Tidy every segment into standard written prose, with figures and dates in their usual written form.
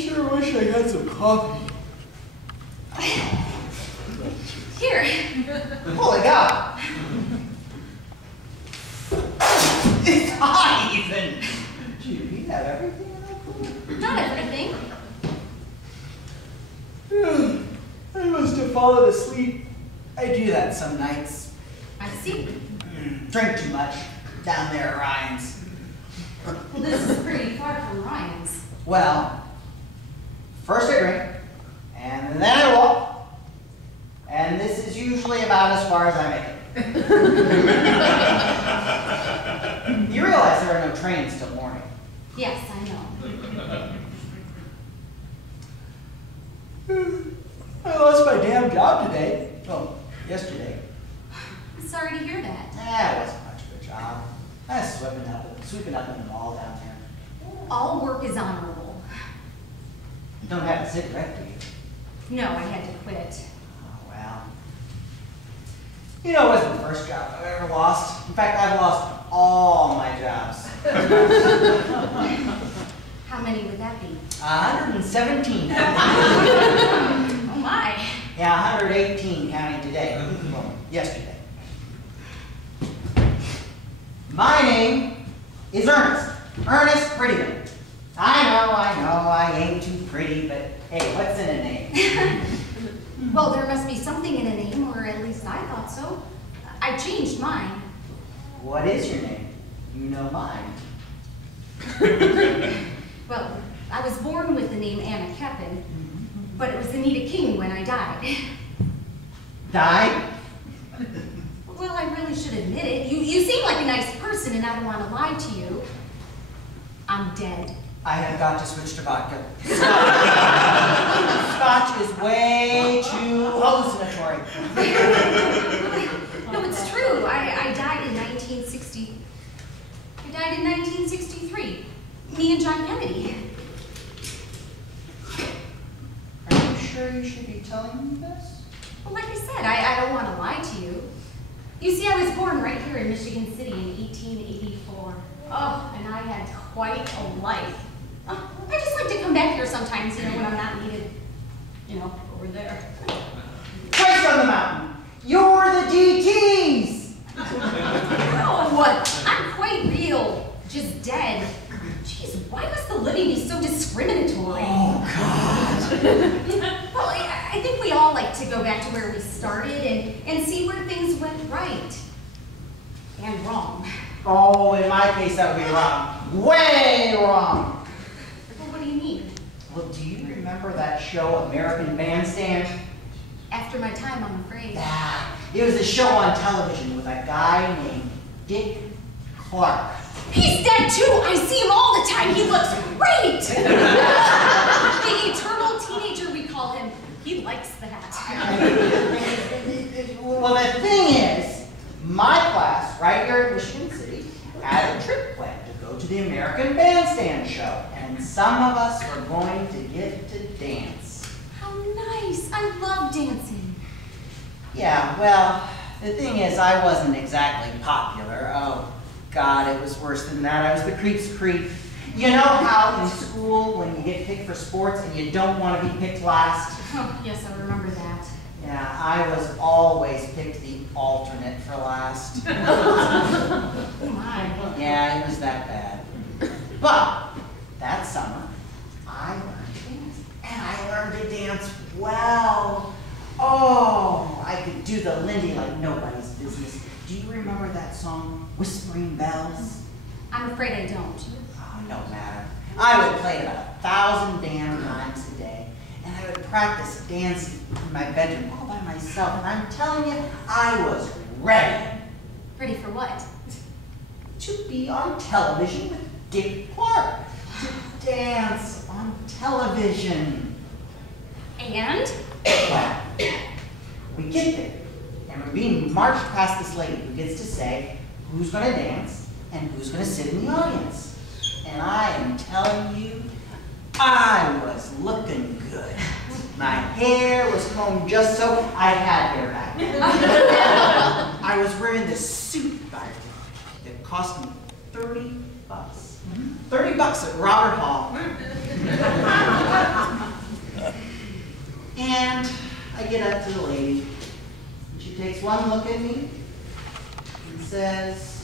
sure wish I had some coffee. Here. Holy God! It's hot even! Gee, you have everything in that cooler? Not everything. I must have fallen asleep. I do that some nights. I see. Drink too much down there at Ryan's. Well, this is pretty far from Ryan's. Well, first I drink, and then I walk. And this is usually about as far as I make it. You realize there are no trains till morning. Yes, I know. I lost my damn job today. Well, yesterday. I'm sorry to hear that. It wasn't much of a job. I was sweeping up in the mall down there. All work is honorable. You don't have a cigarette, do you? No, I had to quit. Oh, well. You know, it wasn't the first job I've ever lost. In fact, I've lost all my jobs. How many would that be? 117. Oh my. Yeah, 118 counting today. Well, yesterday. My name is Ernest. Ernest Prettyman. I know, I ain't too pretty, but hey, what's in a name? Well, there must be something in a name, or at least I thought so. I changed mine. What is your name? You know mine. Well, I was born with the name Anna Keppen, but it was Anita King when I died. Died? Well, I really should admit it. You seem like a nice person, and I don't want to lie to you. I'm dead. I have got to switch to vodka. Scotch is way too hallucinatory. No, it's true. I died in 1960. I died in 1963. Me and John Kennedy. Are you sure you should be telling me this? Well, like I said, I don't want to lie to you. You see, I was born right here in Michigan City in 1884. Oh, and I had quite a life. I just like to come back here sometimes, you know, when I'm not needed, you know, over there. Christ on the mountain! You're the DTs! No, I'm quite real, just dead. Jeez, why must the living be so discriminatory? Oh, God. Well, I think we all like to go back to where we started and see where things went right and wrong. Oh, in my case, that would be wrong. Way wrong. Well, what do you mean? Well, do you remember that show, American Bandstand? After my time, I'm afraid. It was a show on television with a guy named Dick Clark. He's dead too! I see him all the time! He looks great! The eternal teenager, we call him. He likes that. Well, the thing is, my class, right here in Michigan City, had a trip planned to go to the American Bandstand show, and some of us were going to get to dance. How nice! I love dancing. Yeah, well, the thing is, I wasn't exactly popular. Oh, God, it was worse than that. I was the creep's creep. You know how in school, when you get picked for sports and you don't want to be picked last? Oh, yes, I remember that. Yeah, I was always picked the alternate for last. Oh, my. Yeah, it was that bad. But that summer, I learned to dance. And I learned to dance well. Oh, I could do the Lindy like nobody's business. Do you remember that song, Whispering Bells? I'm afraid I don't. Oh, no matter. I would play it about 1,000 damn times a day. And I would practice dancing in my bedroom all by myself. And I'm telling you, I was ready. Ready for what? To be on television with Dick Clark. To dance on television. And? Well, we get there. And we're being marched past this lady who gets to say who's going to dance and who's going to sit in the audience. And I am telling you, I was looking good. My hair was combed just so I had hair back then. I was wearing this suit that cost me $30. bucks. $30 at Robert Hall. And I get up to the lady, and she takes one look at me and says,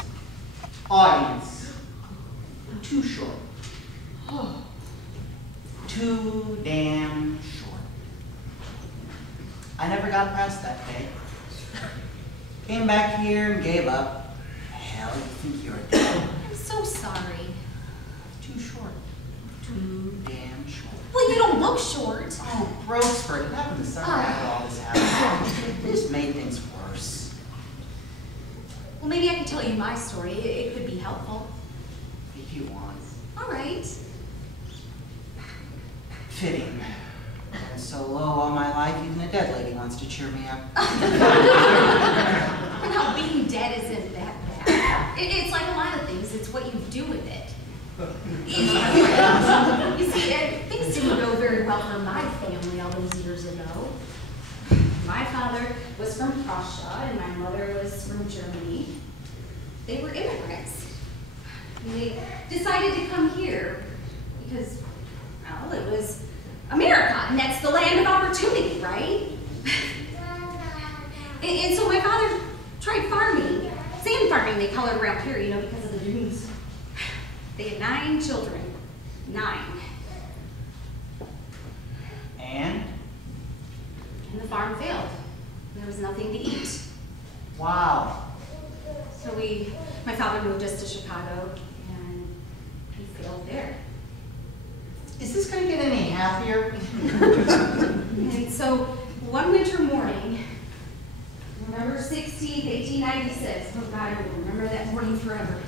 audience, too short. Too damn short. I never got past that day. Came back here and gave up. Hell, you think you're a dog? I'm so sorry. Too short. Too damn short. Well, you don't look short. Oh, Brosford, it happened the summer after all this happened. It just made things worse. Well, maybe I can tell you my story. It could be helpful. If you want. All right. Fitting. I've been so low all my life, even a dead lady wants to cheer me up. No, being dead isn't that bad. It's like a lot of things. It's what you do with it. You see, things didn't go very well for my family all those years ago. My father was from Prussia and my mother was from Germany. They were immigrants. And they decided to come here because, well, it was America, and that's the land of opportunity, right? And so my father tried farming, sand farming they call it around here, you know, because of the dunes. They had 9 children. 9. And? And the farm failed. There was nothing to eat. Wow. So my father moved us to Chicago, and he failed there. Is this going to get any happier? And so one winter morning, November 16th, 1896, oh God, I will remember that morning forever.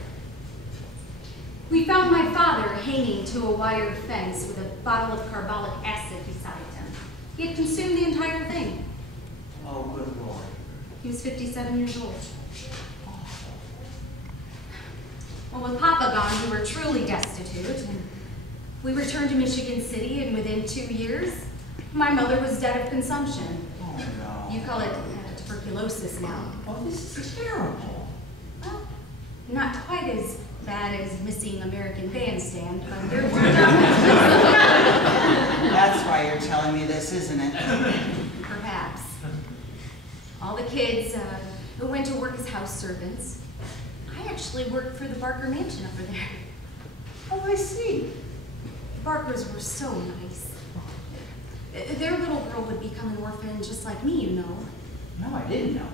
We found my father hanging to a wire fence with a bottle of carbolic acid beside him. He had consumed the entire thing. Oh, good Lord. He was 57 years old. Well, with Papa gone, we were truly destitute. And we returned to Michigan City, and within 2 years, my mother was dead of consumption. Oh, no. You call it tuberculosis now. Oh, this is terrible. Well, not quite as bad as missing American Bandstand, but there were That's why you're telling me this, isn't it? perhaps. All the kids who went to work as house servants. I actually worked for the Barker Mansion over there. Oh, I see. The Barkers were so nice. Their little girl would become an orphan just like me, you know. No, I didn't know.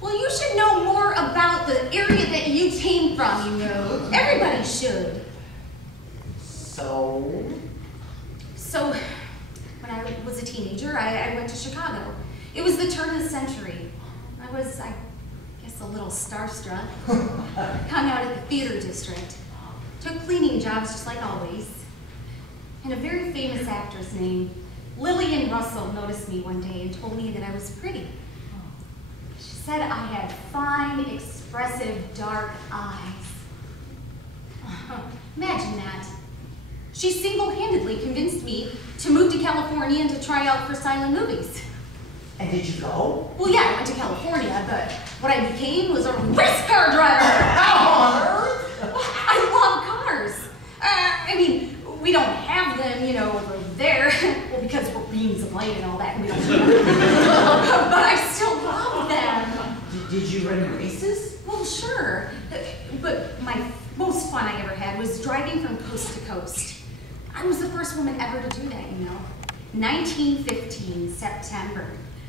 Well, you should know more about the area that you came from, you know. Everybody should. So, when I was a teenager, I went to Chicago. It was the turn of the century. I guess, a little starstruck. Hung out at the theater district. Took cleaning jobs just like always. And a very famous actress named Lillian Russell noticed me one day and told me that I was pretty. She said I had fine, expressive, dark eyes. Imagine that. She single-handedly convinced me to move to California and to try out for silent movies. and did you go? Well, yeah, I went to California, but what I became was a race car driver. How on earth? I love cars. I mean, we don't have them, you know, over there. Well, because we're beams of light and all that, we don't. But I still love them. Did you run races? Well, sure. But my most fun I ever had was driving from coast to coast. I was the first woman ever to do that, you know. 1915, September.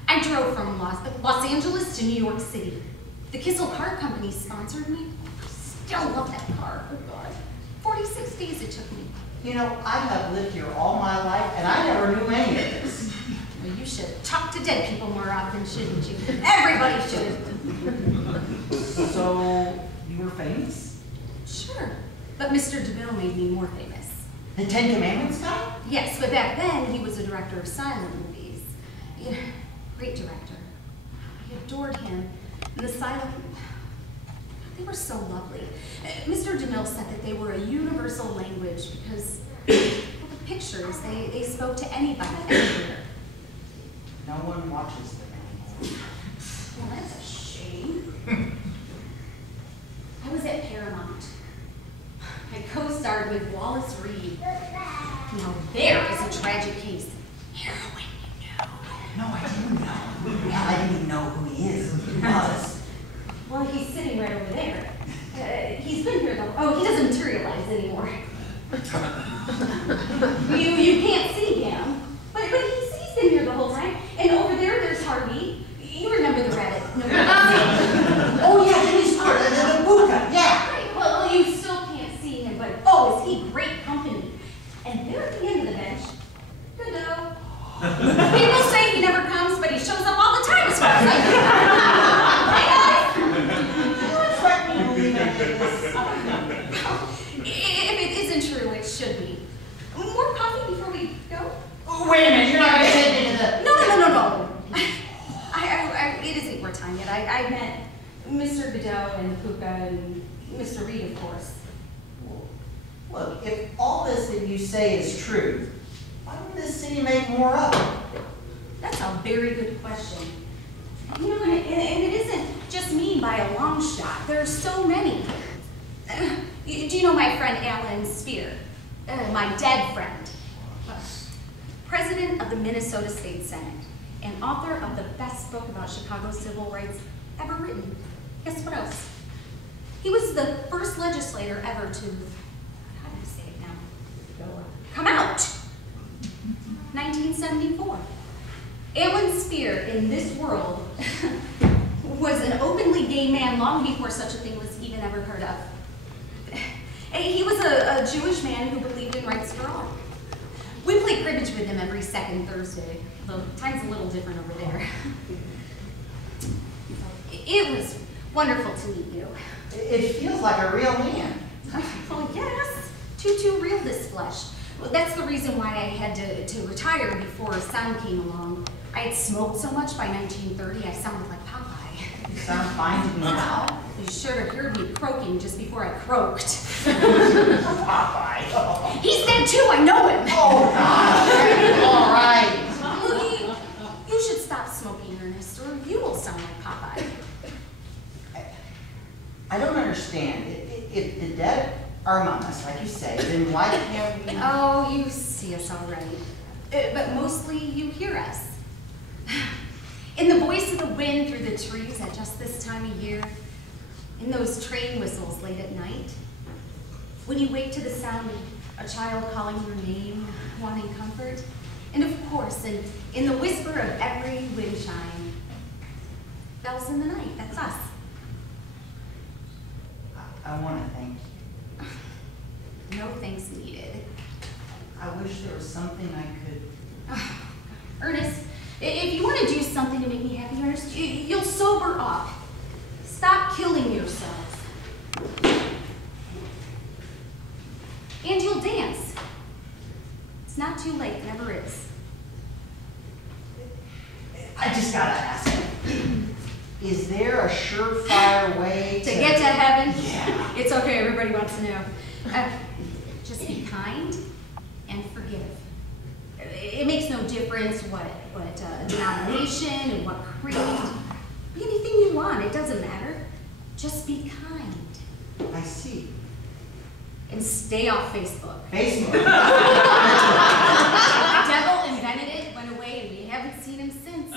I drove from Los Angeles to New York City. The Kissel Car Company sponsored me. I still love that car. Oh, God. 46 days it took me. You know, I have lived here all my life, and I never knew any of this. Well, you should talk to dead people more often, shouldn't you? Everybody should. So, you were famous? Sure. But Mr. DeMille made me more famous. The Ten Commandments guy? Yes, but back then he was a director of silent movies. Yeah, great director. I adored him. And the silent, they were so lovely. Mr. DeMille said that they were a universal language because well, the pictures, they spoke to anybody anywhere. No one watches them anymore. Well, that's a shame. I was at Paramount. with Wallace Reed. Now there is a tragic case. Heroin, you know. No, I didn't know. Yeah, I didn't even know who he is, who he was. Well, he's sitting right over there. He's been here though. Oh, he doesn't materialize anymore. you can't see him, but he's been here the whole time. And over there's Harvey. You remember the rabbit? No, Oh yeah, Jimmy's part of the buka. Yeah. Right. Well, you still can't see him, but oh, is he great company? And there at the end of the bench, hello. People say he never comes, but he shows up all the time as far as I know. Hey guys. Let me believe this. If it isn't true, it should be. More coffee before we go? Wait a minute, you're not going to take me to the... No. It isn't your time yet. I meant Mr. Godot and Puka and Mr. Reed, of course. Look, if all this that you say is true, why wouldn't this city make more of it? That's a very good question. You know, and it isn't just me by a long shot. There are so many. Do you know my friend Alan Spear? My dead friend. President of the Minnesota State Senate and author of the best book about Chicago civil rights ever written. Guess what else? He was the first legislator ever to, how do you say it now? Come out. 1974. Alan Spear in this world was an openly gay man long before such a thing was even ever heard of. He was a Jewish man who believed in rights for all. We play cribbage with him every second Thursday, though time's a little different over there. It was wonderful to meet you. It feels like a real man. Well, yes, too real this flesh. Well, that's the reason why I had to retire before sound came along. I had smoked so much by 1930, I sounded like Popeye. You sound fine to me now. You should have heard me croaking just before I croaked. Popeye. Oh. He's dead too, I know him. Oh, God. All right. Well, you should stop smoking, Ernest, or you will sound like Popeye. I don't understand. If the dead are among us, like you say, then why can't we... Oh, you see us already. But mostly you hear us. In the voice of the wind through the trees at just this time of year, in those train whistles late at night, when you wake to the sound of a child calling your name, wanting comfort, and of course, in the whisper of every wind chime, bells in the night, that's us. I want to thank you. No thanks needed. I wish there was something I could... Ernest, if you want to do something to make me happy, Ernest, you'll sober up. Stop killing yourself. And you'll dance. It's not too late, it never is. I just gotta ask. Is there a surefire way To get to heaven? Yeah. It's okay, everybody wants to know. Just be kind and forgive. It makes no difference what denomination and what creed. Be anything you want, it doesn't matter. Just be kind. I see. And stay off Facebook. Facebook. The devil invented it, went away, and we haven't seen him since.